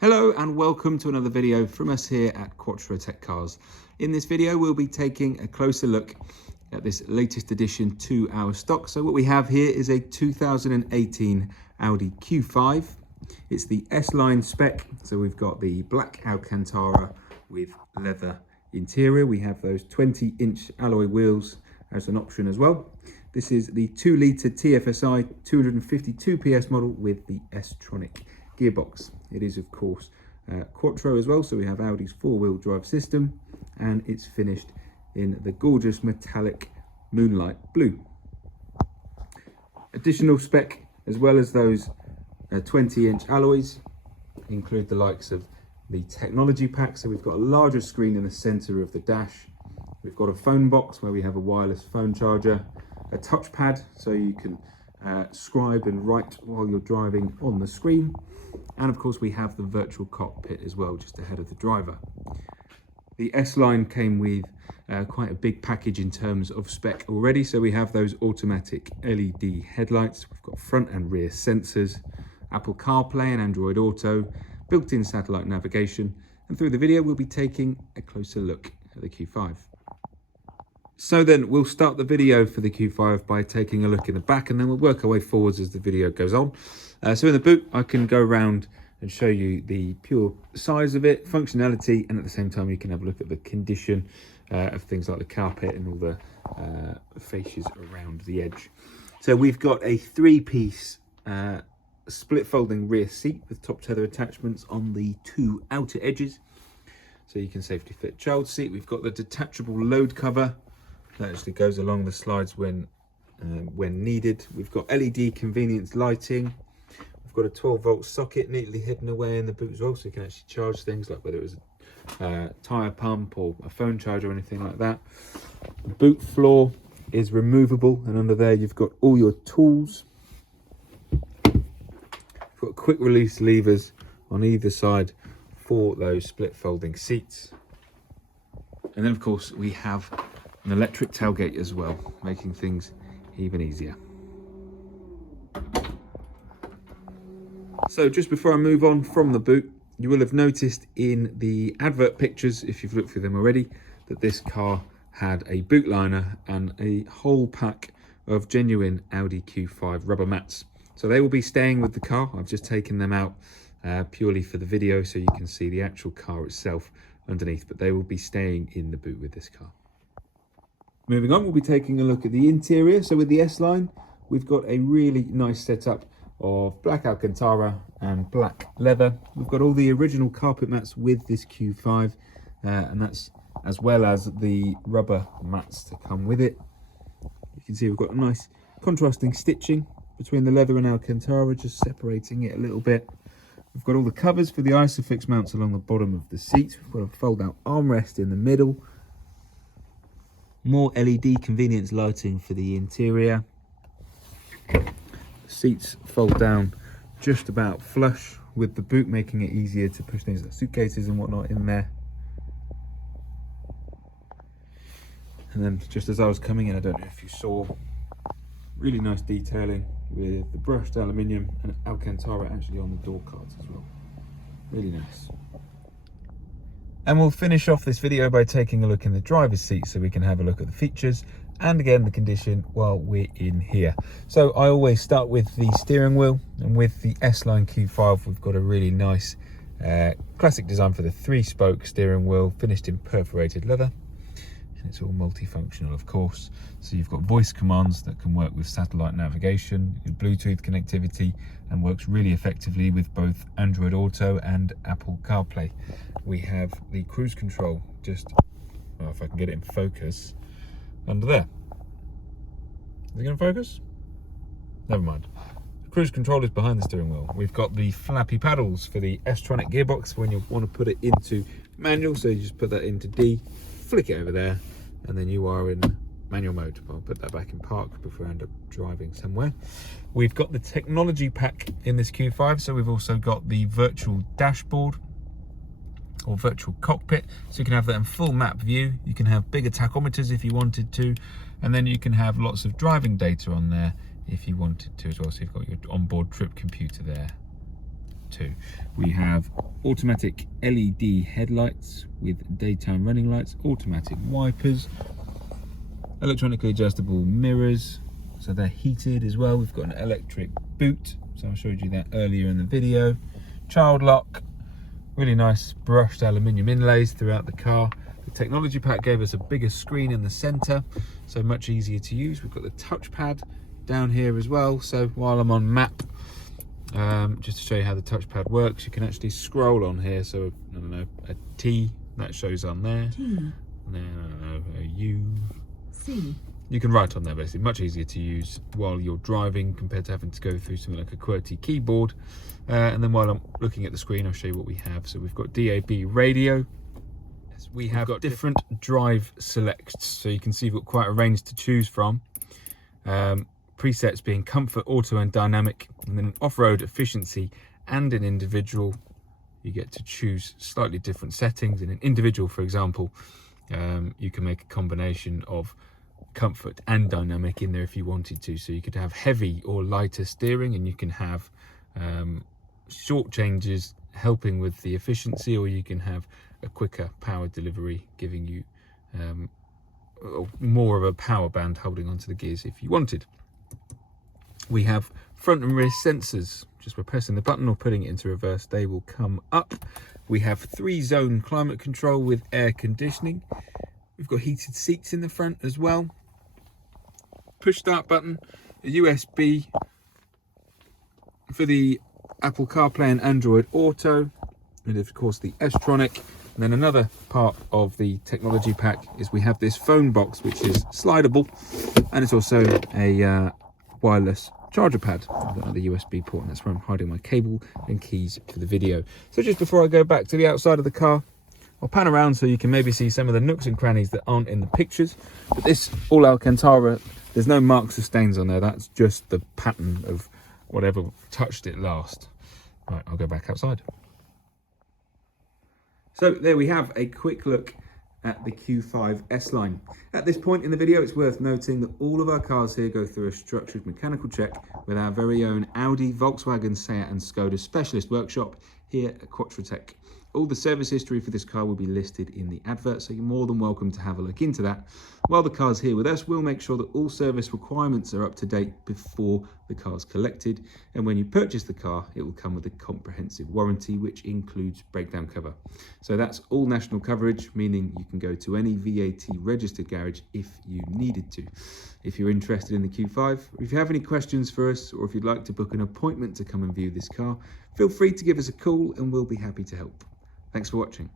Hello and welcome to another video from us here at Quattro Tech Cars. In this video we'll be taking a closer look at this latest addition to our stock. So what we have here is a 2018 Audi Q5. It's the S-Line spec, so we've got the black Alcantara with leather interior. We have those 20-inch alloy wheels as an option as well. This is the 2-litre TFSI 252 PS model with the S-Tronic gearbox. It is of course Quattro as well, so we have Audi's 4-wheel drive system, and it's finished in the gorgeous metallic moonlight blue. Additional spec, as well as those 20-inch alloys, include the likes of the technology pack. So we've got a larger screen in the center of the dash. We've got a phone box where we have a wireless phone charger, a touchpad so you can scribe and write while you're driving on the screen, and of course we have the virtual cockpit as well, just ahead of the driver. The S-Line came with quite a big package in terms of spec already. So we have those automatic LED headlights, we've got front and rear sensors, Apple CarPlay and Android Auto, built-in satellite navigation, and through the video we'll be taking a closer look at the Q5. So then we'll start the video for the Q5 by taking a look in the back, and then we'll work our way forwards as the video goes on. So in the boot I can go around and show you the pure size of it, functionality, and at the same time you can have a look at the condition of things like the carpet and all the fascias around the edge. So we've got a 3-piece split folding rear seat with top tether attachments on the 2 outer edges, so you can safely fit child seat. We've got the detachable load cover that actually goes along the slides when needed. We've got LED convenience lighting. We've got a 12-volt socket neatly hidden away in the boot as well, so you can actually charge things like whether it was a tyre pump or a phone charger or anything like that. The boot floor is removable, and under there you've got all your tools. You've got quick release levers on either side for those split folding seats. And then of course we have an electric tailgate as well, making things even easier. So just before I move on from the boot, you will have noticed in the advert pictures, if you've looked through them already, that this car had a boot liner and a whole pack of genuine Audi Q5 rubber mats. So they will be staying with the car. I've just taken them out purely for the video so you can see the actual car itself underneath, but they will be staying in the boot with this car. Moving on, we'll be taking a look at the interior. So with the S-Line, we've got a really nice setup of black Alcantara and black leather. We've got all the original carpet mats with this Q5, and that's as well as the rubber mats to come with it. You can see we've got a nice contrasting stitching between the leather and Alcantara, just separating it a little bit. We've got all the covers for the Isofix mounts along the bottom of the seat. We've got a fold-out armrest in the middle. More LED convenience lighting for the interior. The seats fold down just about flush with the boot, making it easier to push things like suitcases and whatnot in there. And then just as I was coming in, I don't know if you saw, really nice detailing with the brushed aluminium and Alcantara actually on the door cards as well. Really nice. And we'll finish off this video by taking a look in the driver's seat so we can have a look at the features and again the condition while we're in here. So I always start with the steering wheel, and with the S-Line Q5 we've got a really nice classic design for the 3-spoke steering wheel, finished in perforated leather, and it's all multifunctional of course. So you've got voice commands that can work with satellite navigation, Bluetooth connectivity, and works really effectively with both Android Auto and Apple CarPlay. We have the cruise control, just, well, if I can get it in focus, under there. Is it going to focus? Never mind. The cruise control is behind the steering wheel. We've got the flappy paddles for the S-Tronic gearbox when you want to put it into manual, so you just put that into D, flick it over there, and then you are in manual mode. I'll put that back in park before I end up driving somewhere. We've got the technology pack in this Q5, so we've also got the virtual dashboard or virtual cockpit, so you can have that in full map view. You can have bigger tachometers if you wanted to, and then you can have lots of driving data on there if you wanted to as well. So you've got your onboard trip computer there. too. We have automatic LED headlights with daytime running lights, automatic wipers, electronically adjustable mirrors, so they're heated as well. We've got an electric boot, so I showed you that earlier in the video. Child lock, really nice brushed aluminium inlays throughout the car. The technology pack gave us a bigger screen in the center, so much easier to use. We've got the touchpad down here as well, so while I'm on map, just to show you how the touchpad works, you can actually scroll on here. So I don't know, a T that shows on there, T. no, a U, C. You can write on there basically. Much easier to use while you're driving compared to having to go through something like a QWERTY keyboard. And then while I'm looking at the screen, I'll show you what we have. So we've got DAB radio. We have got different drive selects, so you can see we've got quite a range to choose from. Presets being comfort, auto and dynamic, and then an off-road, efficiency and an individual. You get to choose slightly different settings. In an individual, for example, you can make a combination of comfort and dynamic in there if you wanted to. So you could have heavy or lighter steering, and you can have short changes helping with the efficiency, or you can have a quicker power delivery giving you more of a power band holding onto the gears if you wanted. We have front and rear sensors. Just by pressing the button or putting it into reverse, they will come up. We have 3-zone climate control with air conditioning. We've got heated seats in the front as well. Push start button, a USB for the Apple CarPlay and Android Auto, and of course the S-Tronic. And then another part of the technology pack is we have this phone box, which is slidable, and it's also a wireless charger pad with another USB port, and that's where I'm hiding my cable and keys for the video. So just before I go back to the outside of the car, I'll pan around so you can maybe see some of the nooks and crannies that aren't in the pictures. But this all Alcantara, there's no marks or stains on there. That's just the pattern of whatever touched it last. Right, I'll go back outside. So there we have a quick look at the Q5 S-Line. At this point in the video, it's worth noting that all of our cars here go through a structured mechanical check with our very own Audi, Volkswagen, Seat and Skoda specialist workshop here at Quattro. All the service history for this car will be listed in the advert, so you're more than welcome to have a look into that. While the car's here with us, we'll make sure that all service requirements are up to date before the car's collected. And when you purchase the car, it will come with a comprehensive warranty, which includes breakdown cover. So that's all national coverage, meaning you can go to any VAT registered garage if you needed to. If you're interested in the Q5, or if you have any questions for us, or if you'd like to book an appointment to come and view this car, feel free to give us a call and we'll be happy to help. Thanks for watching.